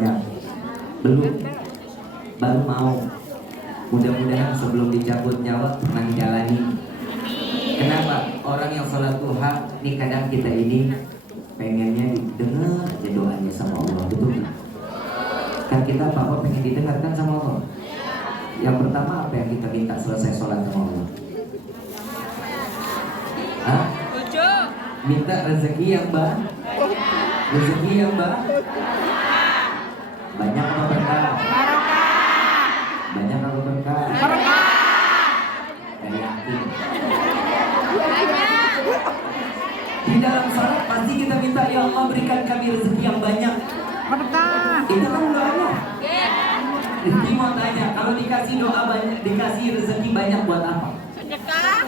Ya, belum, baru mau. Mudah-mudahan sebelum dicabut nyawa pernah jalani. Kenapa? Orang yang sholat duha nih kadang kita ini pengennya didengar aja doanya sama Allah, betul nggak? Kan kita apa pengen didengarkan sama Allah. Yang pertama apa yang kita minta selesai sholat sama Allah? Hah? Minta rezeki yang banyak. Rezeki yang banyak. Banyak apa berkah? Banyak apa berkah? Gak yakin. Di dalam salat pasti kita minta, ya Allah berikan kami rezeki yang banyak. Berkah. Itu kan doanya. Jadi mau tanya, kalau dikasih doa banyak, dikasih rezeki banyak buat apa? Sedekah.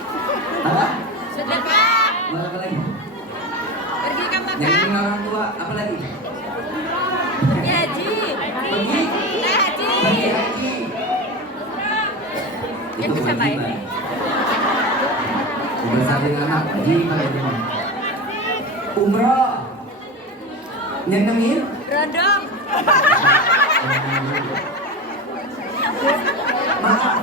Apa? Sedekah. Buat apa lagi? Pergi ke Mekah. Nyanyiin orang tua, apa lagi? Pergi haji. Pergi? Haji. Pergi haji. Itu kewajiban. Besarin anak, haji kalau itu mah. Umroh. Nyenengin? Rondong. Maaf,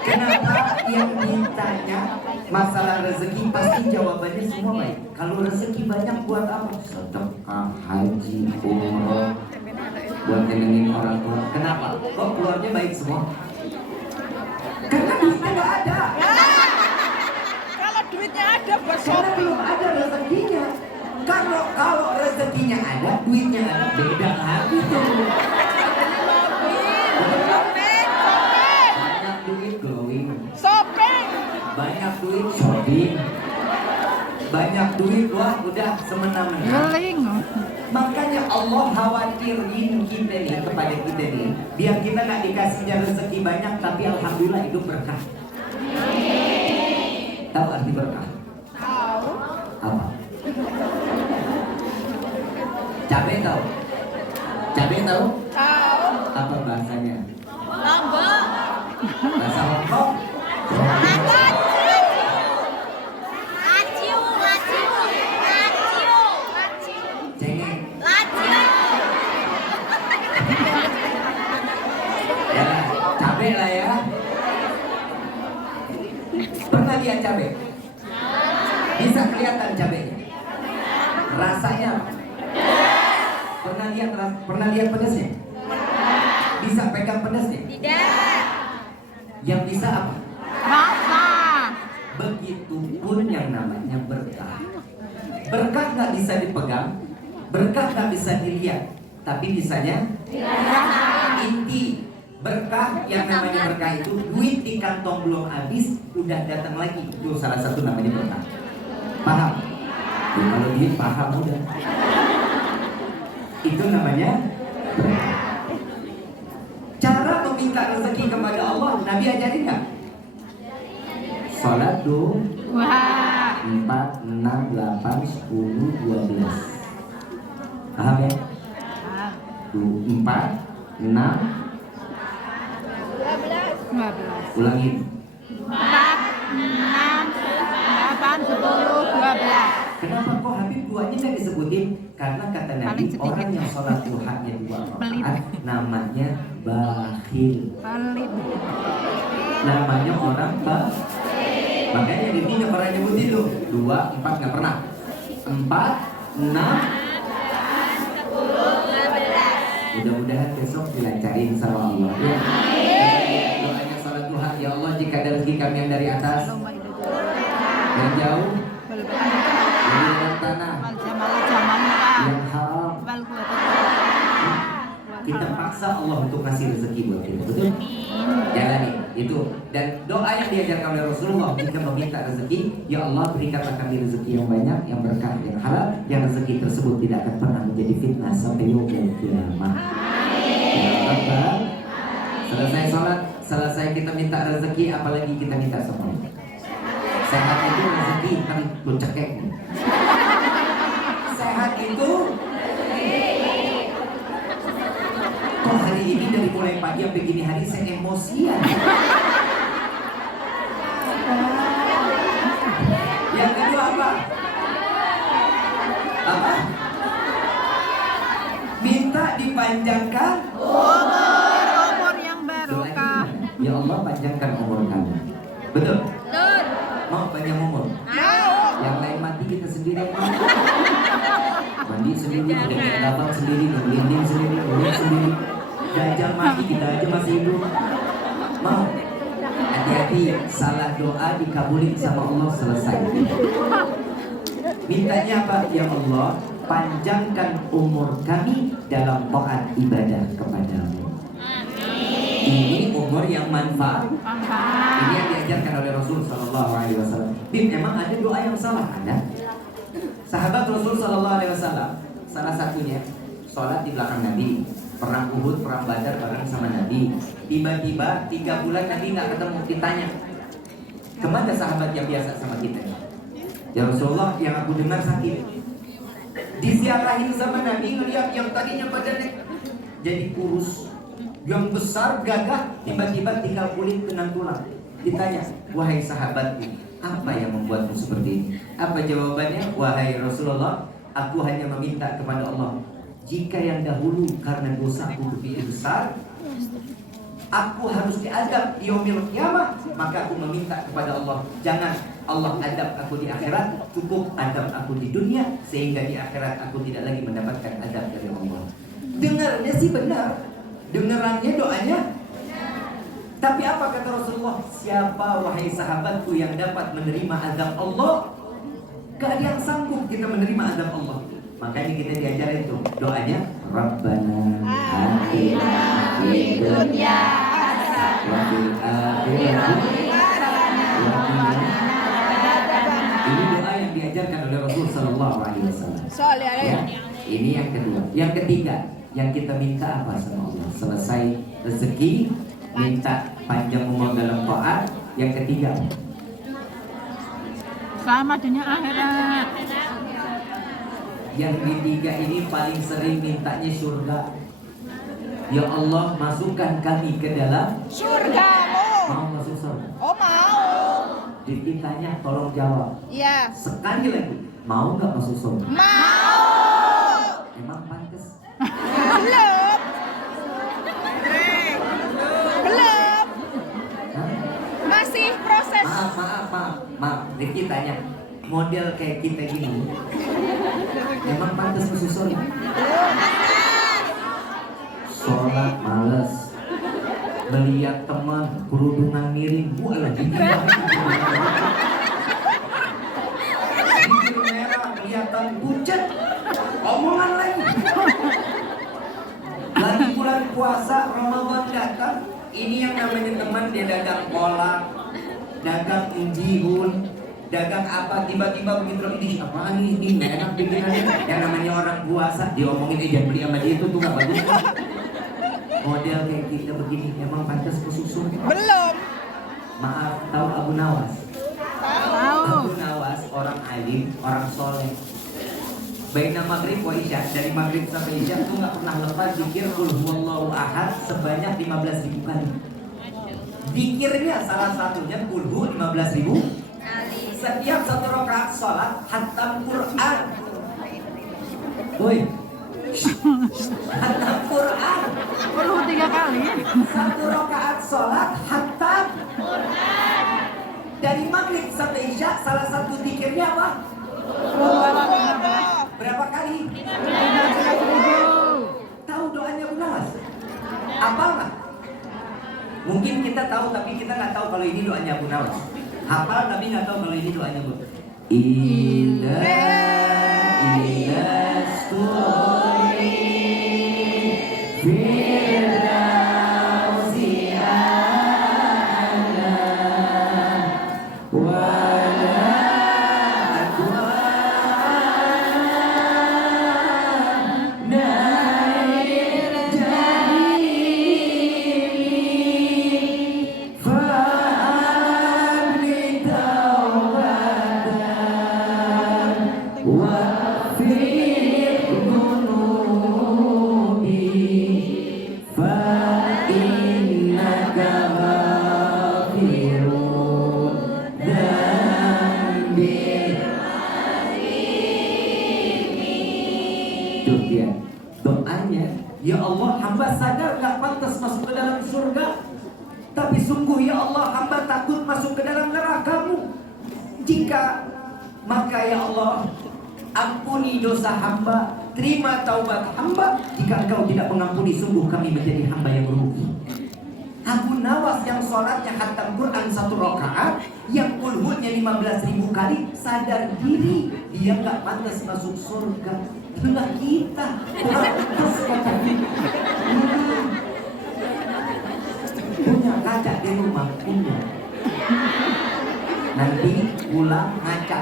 kenapa yang ditanya masalah rezeki pasti jawabannya semua baik. Kalau rezeki banyak buat apa? Sedekah, haji, umroh, buat nyenengin orang tua. Kenapa? Kok keluarnya baik semua? Karena duitnya nggak ada. Kalau duitnya ada, Karena belum ada rezekinya. Kalau rezekinya ada, duitnya ada, beda lagi tuh. Banyak duit glowing. shopping. Banyak duit shopping. Banyak duit wah udah semena-mena. Geling. Makanya Allah khawatirin kita nih kepada kita nih, biar kita nggak dikasihnya rezeki banyak tapi alhamdulillah hidup berkah. Tahu arti berkah? Tahu. Apa? Cabai tahu? Cabai tahu? Tahu. Apa bahasanya? Lombok. Bahasa Hongkong? Laciu. Cengeng. Laciu. Ya, cabai lah ya. Pernah lihat cabai? Bisa kelihatan cabainya? Rasanya apa? Pernah lihat pedasnya? Bisa pegang pedasnya? Tidak. Yang bisa apa? Rasa. Begitupun yang namanya berkah. Berkah nggak bisa dipegang, berkah nggak bisa dilihat, tapi bisanya inti. Berkah yang namanya berkah itu duit di kantong belum habis udah datang lagi, itu salah satu namanya berkah. Paham? Ya, kalau duit paham udah. Itu namanya berkah. Cara meminta rezeki kepada Allah, Nabi ajarin nggak? Salat tuh Wah. 4, 6, 8, 10, 12. Paham ya? 4, 6, 12. ulangin. 4, 6, 8, 10, 12. Kenapa kok Habib duanya nggak disebutin? Karena kata Nabi, Paling sedikit. orang yang sholat duhanya 2 Pelit. rakaat namanya bakhil. Pelit. Namanya orang bakhil. Makanya ini nggak pernah nyebutin tuh 2, 4 nggak pernah. 4, 6, 10, 12. Mudah-mudahan besok dilancarin sama Allah ya. Doanya sholat duha, ya Allah jika ada rezeki kami yang dari atas, yang jauh, dari dalam tanah, yang haram, kita paksa Allah untuk kasih rezeki buat kita, betul? Jalani itu. Dan doa yang diajarkan oleh Rasulullah jika meminta rezeki, ya Allah berikanlah kami rezeki yang banyak, yang berkah, yang halal, yang rezeki tersebut tidak akan pernah menjadi fitnah sampai yaumul qiyamah. Ya Allah. Selesai sholat, selesai kita minta rezeki, apalagi kita minta semua. Sehat itu rezeki, kan lu cekek. Sehat itu kok hari ini dari mulai pagi sampai gini hari saya emosian. Yang kedua apa? Apa? Minta dipanjangkan panjangkan Umur yang Doa barokah. gimana? Ya Allah panjangkan umur kami. Betul? Betul. Mau panjang umur? Mau. Yang lain mati kita sendiri yang mau. Mandi sendiri, pakai kapal sendiri, berlinding sendiri, urut sendiri. Gajah mati kita aja masih hidup. Mau? Hati-hati, salah doa dikabulin sama Allah selesai. Mintanya apa? Ya Allah, panjangkan umur kami dalam taat ibadah kepadamu. Ini umur yang manfaat. Ini yang diajarkan oleh Rasul Sallallahu Alaihi Wasallam. Emang ada doa yang salah? Ada. Sahabat Rasul Sallallahu Alaihi Wasallam, salah satunya sholat di belakang Nabi, perang Uhud, perang Badar bareng sama Nabi. Tiba-tiba 3 bulan Nabi nggak ketemu. Ditanya, kemana sahabat yang biasa sama kita? Ya Rasulullah, yang aku dengar sakit. Disiarahin sama Nabi, ngeliat yang tadinya badannya jadi kurus, yang besar, gagah, tiba-tiba tinggal kulit dengan tulang. Ditanya, wahai sahabatku, apa yang membuatmu seperti ini? Apa jawabannya? Wahai Rasulullah, aku hanya meminta kepada Allah, jika yang dahulu karena dosaku begitu besar, aku harus diazab di yaumil qiyamah, maka aku meminta kepada Allah, jangan Allah adab aku di akhirat, cukup adab aku di dunia, sehingga di akhirat aku tidak lagi mendapatkan adab dari Allah. Dengarnya sih benar, dengarannya doanya. Tapi apa kata Rasulullah? Siapa wahai sahabatku yang dapat menerima azab Allah? Gak ada yang sanggup kita menerima azab Allah. Makanya kita diajarin tuh doanya, Rabbana atina fid dunya hasanah wa fil akhirati hasanah. Ini doa yang diajarkan oleh Rasul Sallallahu Alaihi Wasallam. Ya, ini yang kedua. Yang ketiga, yang kita minta apa sama Allah? Selesai rezeki, minta panjang umur dalam taat. Yang ketiga, Selamat dunia akhirat. yang ketiga ini paling sering mintanya surga. Ya Allah, masukkan kami ke dalam Surgamu. mau masuk surga. Oh mau. Ditanya tolong jawab. Iya. Sekali lagi, mau nggak masuk surga? Mau. Emang pantas? Belum. Belum. Hah? Masih proses. Maaf. Rifki tanya, model kayak kita gini, emang pantas masuk surga? Sholat males, melihat teman kerudungan miring, gua lagi bibir merah, kelihatan pucat, omongan lagi. Lagi bulan puasa, Ramadan datang, ini yang namanya teman dia dagang kolak, dagang injihun, dagang apa, tiba-tiba begitu ini apaan ini enak bikinannya. Yang namanya orang puasa diomongin jangan beli sama dia, itu tuh gak bagus. Model kayak kita begini emang pantas ke susu? Belum. Maaf, tahu Abu Nawas? Tahu. Abu Nawas orang alim, orang soleh. Baina maghrib wa isya, dari maghrib sampai isya tuh nggak pernah lepas zikir qul huwallahu ahad sebanyak 15.000 kali. Zikirnya salah satunya qul hu 15.000. Setiap satu rakaat sholat khatam Quran. Woi, khatam Quran. Perlu 3 kali. Satu rakaat sholat khatam Quran. Dari maghrib sampai isya salah satu zikirnya apa? Berapa kali? 15.000. Tahu doanya Abu Nawas? Hafal nggak? Mungkin kita tahu tapi kita nggak tahu kalau ini doanya Abu Nawas. Hafal tapi nggak tahu kalau ini doanya Abu. Itu dia doanya Ya Allah, hamba sadar gak pantas masuk ke dalam surga, tapi sungguh ya Allah, hamba takut masuk ke dalam neraka-Mu. Jika maka ya Allah, ampuni dosa hamba, terima taubat hamba. Jika Engkau tidak mengampuni, sungguh kami menjadi hamba yang rugi. Abu Nawas yang sholatnya khatam Quran 1 rakaat, yang kulhutnya 15.000 kali, sadar diri dia gak pantas masuk surga. Itulah kita. Punya kaca di rumah, punya. Nanti pulang ngaca,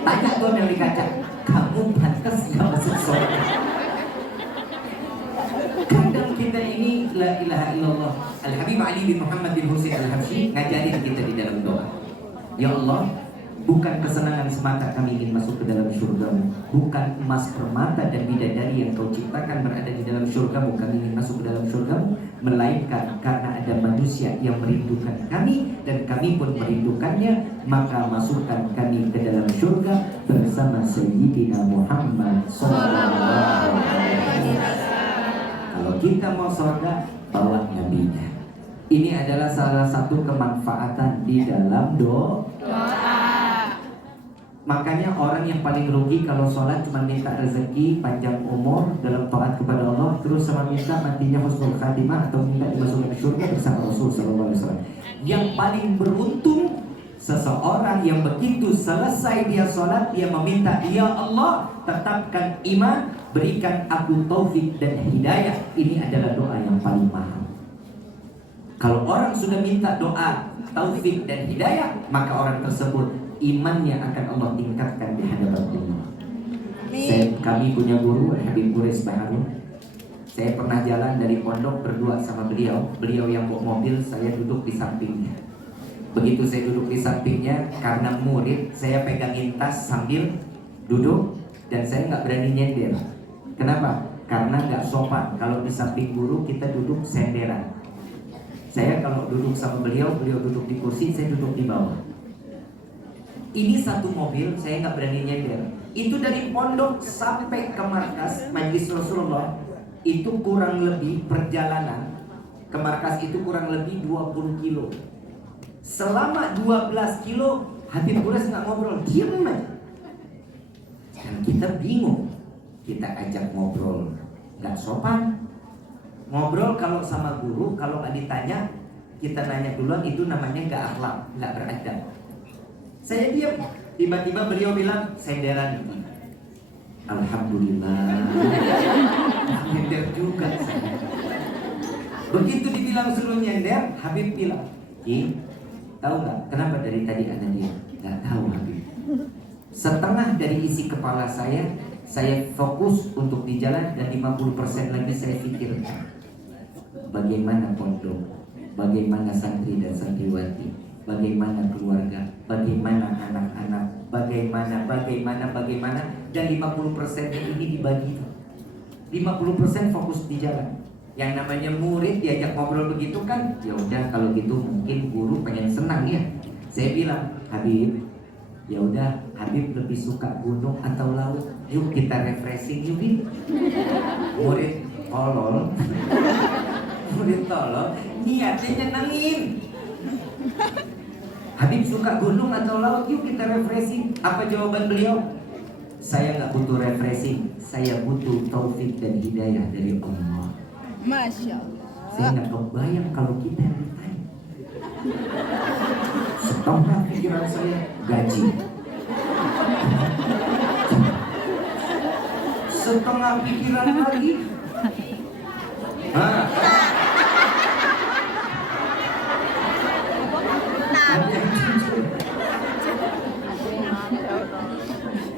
tanya tuh yang di kaca, kamu pantas gak masuk surga? Kadang kita ini la ilaha illallah. Al-Habib Ali bin Muhammad bin Husain Al-Habsyi ngajarin kita di dalam doa. Ya Allah, bukan kesenangan semata kami ingin masuk ke dalam surga-Mu, bukan emas permata dan bidadari yang Kau ciptakan berada di dalam surga-Mu kami ingin masuk ke dalam surga-Mu, melainkan karena ada manusia yang merindukan kami dan kami pun merindukannya, maka masukkan kami ke dalam surga bersama Sayyidina Muhammad sallallahu alaihi wasallam. Kalau kita mau surga, bawa nabinya. Ini adalah salah satu kemanfaatan di dalam doa. Makanya orang yang paling rugi kalau sholat cuma minta rezeki, panjang umur dalam taat kepada Allah, terus sama minta matinya husnul khatimah atau minta dimasukkan surga bersama Rasul sallallahu alaihi wasallam. Yang paling beruntung seseorang yang begitu selesai dia sholat, dia meminta, ya Allah, tetapkan iman, berikan aku taufik dan hidayah. Ini adalah doa yang paling mahal. Kalau orang sudah minta doa taufik dan hidayah, maka orang tersebut imannya akan Allah tingkatkan di hadapan Allah. Kami punya guru Habib Qurais Baharun. Saya pernah jalan dari pondok berdua sama beliau. Beliau yang bawa mobil, saya duduk di sampingnya. Begitu saya duduk di sampingnya, karena murid, saya pegangin tas sambil duduk dan saya nggak berani nyender. Kenapa? Karena nggak sopan. Kalau di samping guru kita duduk senderan. Saya kalau duduk sama beliau, beliau duduk di kursi, saya duduk di bawah. Ini satu mobil, saya nggak berani nyender. Itu dari pondok sampai ke markas Majelis Rasulullah, itu kurang lebih perjalanan ke markas itu kurang lebih 20 kilo. Selama 12 kilo Habib Qurais nggak ngobrol, diam aja. Dan kita bingung, kita ajak ngobrol nggak sopan. Ngobrol kalau sama guru, kalau nggak ditanya, kita nanya duluan, itu namanya nggak akhlak, nggak beradab. Saya diam, tiba-tiba beliau bilang senderan itu. Alhamdulillah, nyender juga saya. Begitu dibilang suruh nyender, Habib bilang, tahu nggak kenapa dari tadi ada dia? Nggak tahu Habib. Setengah dari isi kepala saya fokus untuk di jalan dan 50% lagi saya pikirkan. Bagaimana pondok, bagaimana santri dan santriwati, bagaimana keluarga, bagaimana anak-anak, bagaimana, dan 50% ini dibagi. 50% fokus di jalan. Yang namanya murid diajak ngobrol begitu kan, ya udah kalau gitu mungkin guru pengen senang ya. Saya bilang, Habib, ya udah Habib lebih suka gunung atau laut? Yuk kita refreshing yuk. Murid tolol. Murid tolol, niatnya nyenengin. Habib suka gunung atau laut? Yuk kita refreshing. Apa jawaban beliau? Saya nggak butuh refreshing, saya butuh taufik dan hidayah dari Allah. Masya Allah. Saya nggak kebayang kalau kita yang ditanya. Setengah pikiran saya gaji, setengah pikiran lagi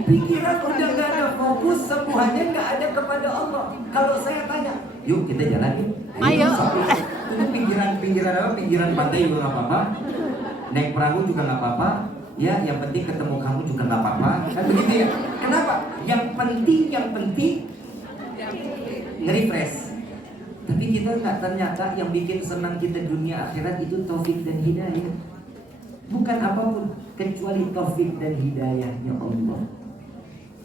pikiran udah gak ada fokus, semuanya gak ada kepada Allah. Kalau saya tanya, yuk kita jalan yuk. Ayo. Itu pinggiran apa? Pinggiran pantai juga gak apa-apa. Naik perahu juga gak apa-apa. Ya, yang penting ketemu kamu juga gak apa-apa. Kan begitu ya? Kenapa? Yang penting nge-refresh. Tapi kita nggak ternyata yang bikin senang kita dunia akhirat itu taufik dan hidayah. Bukan apapun kecuali taufik dan hidayahnya Allah.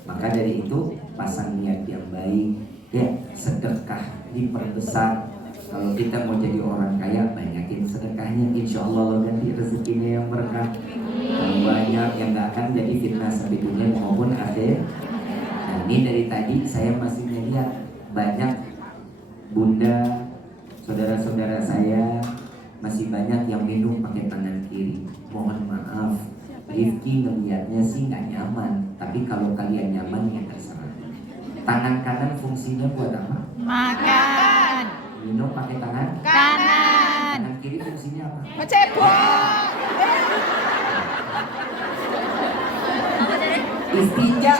Maka dari itu pasang niat yang baik, Ya, sedekah diperbesar. Kalau kita mau jadi orang kaya, banyakin sedekahnya. Insya Allah Allah ganti rezekinya yang berkah. Yang banyak yang gak akan jadi fitnah sampai dunia maupun akhir. Nah, ini dari tadi saya masih melihat banyak bunda, saudara-saudara saya masih banyak yang minum pakai tangan kiri. Mohon maaf, Rifki ngeliatnya sih nggak nyaman. Tapi kalau kalian nyaman ya terserah. Tangan kanan fungsinya buat apa? Makan. Minum pakai tangan Kanan. tangan kiri fungsinya apa? Ngecebok. Istinja.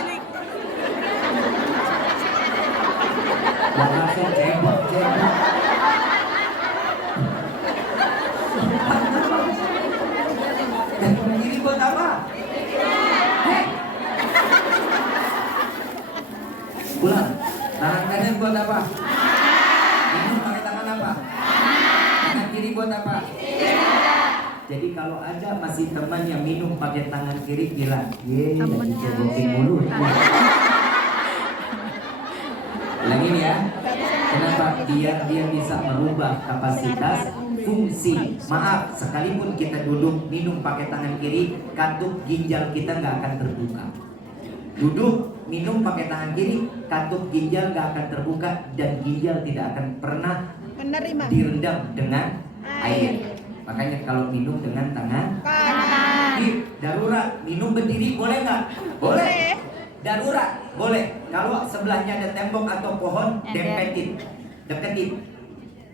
Jangan saya cebok. Tangan kiri buat apa? Hei. Pulang. Tangan kanan buat apa? Minum pakai tangan apa? Tangan kiri buat apa? Jadi kalau ada masih teman yang minum pakai tangan kiri, bilang, ye, lagi cebokin mulut. Lagi nih ya, kenapa? Biar dia bisa merubah kapasitas fungsi. Maaf, sekalipun kita duduk minum pakai tangan kiri, katup ginjal kita nggak akan terbuka. Duduk minum pakai tangan kiri, katup ginjal nggak akan terbuka dan ginjal tidak akan pernah Menerima. direndam dengan air. Makanya kalau minum dengan tangan Kanan. darurat, minum berdiri boleh nggak? Boleh. Darurat boleh. Kalau sebelahnya ada tembok atau pohon, dempetin, deketin,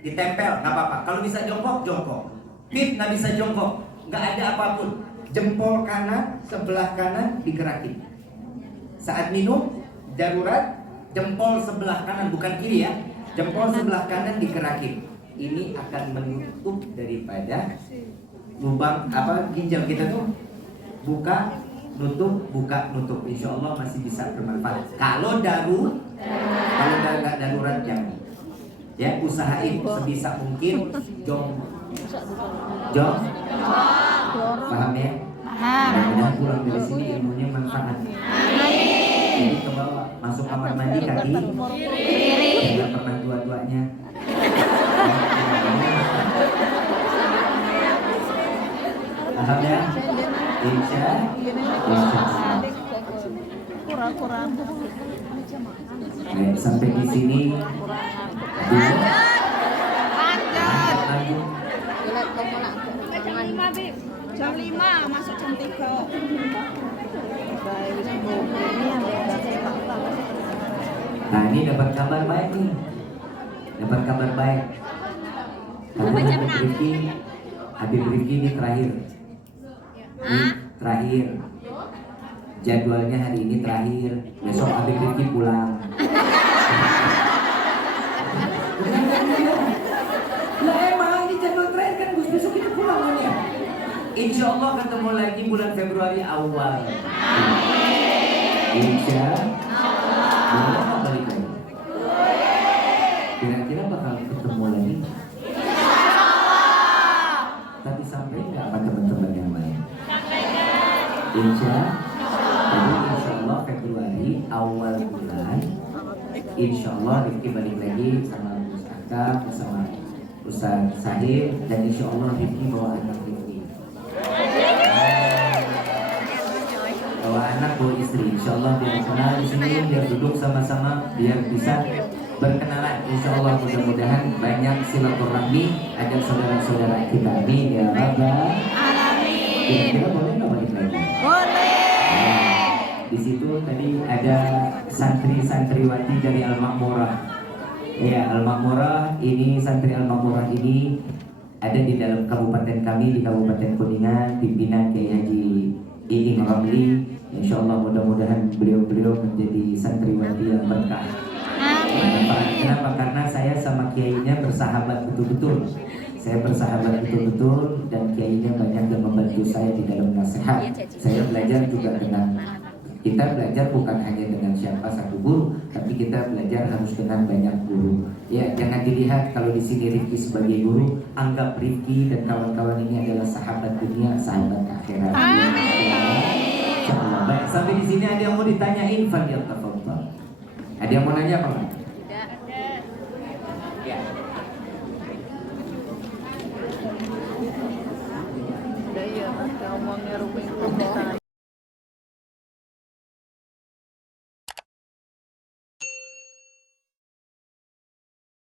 ditempel nggak apa-apa. Kalau bisa jongkok, jongkok. Pip nggak bisa jongkok, nggak ada apapun. Jempol kanan sebelah kanan digerakin. Saat minum darurat, jempol sebelah kanan bukan kiri ya, jempol sebelah kanan digerakin. Ini akan menutup daripada lubang apa ginjal kita tuh, buka nutup buka nutup. Insya Allah masih bisa bermanfaat. Kalau kalau nggak darurat jangan. Ya, usahain sebisa mungkin jong, paham ya? Mudah-mudahan pulang dari sini ilmunya manfaat. Jadi ke bawah, masuk kamar mandi kaki kiri, nggak pernah dua-duanya. Paham ya? Insya Allah. Kurang-kurang. Baik, sampai di sini. Lanjut. Jam 5 masuk jam 3. Nah, ini dapat kabar baik nih. Dapat kabar baik. Karena Habib Rifki ini terakhir. Ini terakhir. Jadwalnya hari ini terakhir. Besok Habib Rifki pulang. Lah emang ini jadwal terakhir kan Gus, besok kita pulang ya. Insya Allah ketemu lagi bulan Februari awal. Insya Allah balik lagi. Kira-kira bakal ketemu lagi. Tapi sampai nggak sama teman-teman yang lain? Insya Allah Februari awal bulan. Insya Allah Rifki balik lagi sama Gus Akab bersama Ustaz Sahir, dan insya Allah Rifki bawa anak Rifki. Bawa anak, bawa istri. Insya Allah biar kenal di sini, biar duduk sama-sama, biar bisa berkenalan. Insya Allah mudah-mudahan banyak silaturahmi, ada saudara-saudara kita. Amin ya Rabbal Alamin. Kira-kira boleh nggak balik lagi? Boleh. Di situ tadi ada santri-santriwati dari Al-Makmurah. Ya, Al-Makmurah ini, santri Al-Makmurah ini ada di dalam kabupaten kami, di Kabupaten Kuningan, pimpinan Kiai Haji Iing Ramli. Insya Allah mudah-mudahan beliau-beliau menjadi santriwati yang berkah. Kenapa? Karena saya sama kiainya bersahabat betul-betul. Saya bersahabat betul-betul dan kiainya banyak yang membantu saya di dalam nasihat. Saya belajar juga dengan, kita belajar bukan hanya dengan siapa satu guru, tapi kita belajar harus dengan banyak guru. Ya, jangan dilihat kalau di sini Rifki sebagai guru, anggap Rifki dan kawan-kawan ini adalah sahabat dunia, sahabat akhirat. Baik, sampai di sini ada yang mau ditanyain? Fadil tafadhal. Ada yang mau nanya apa? Ngomongnya ruming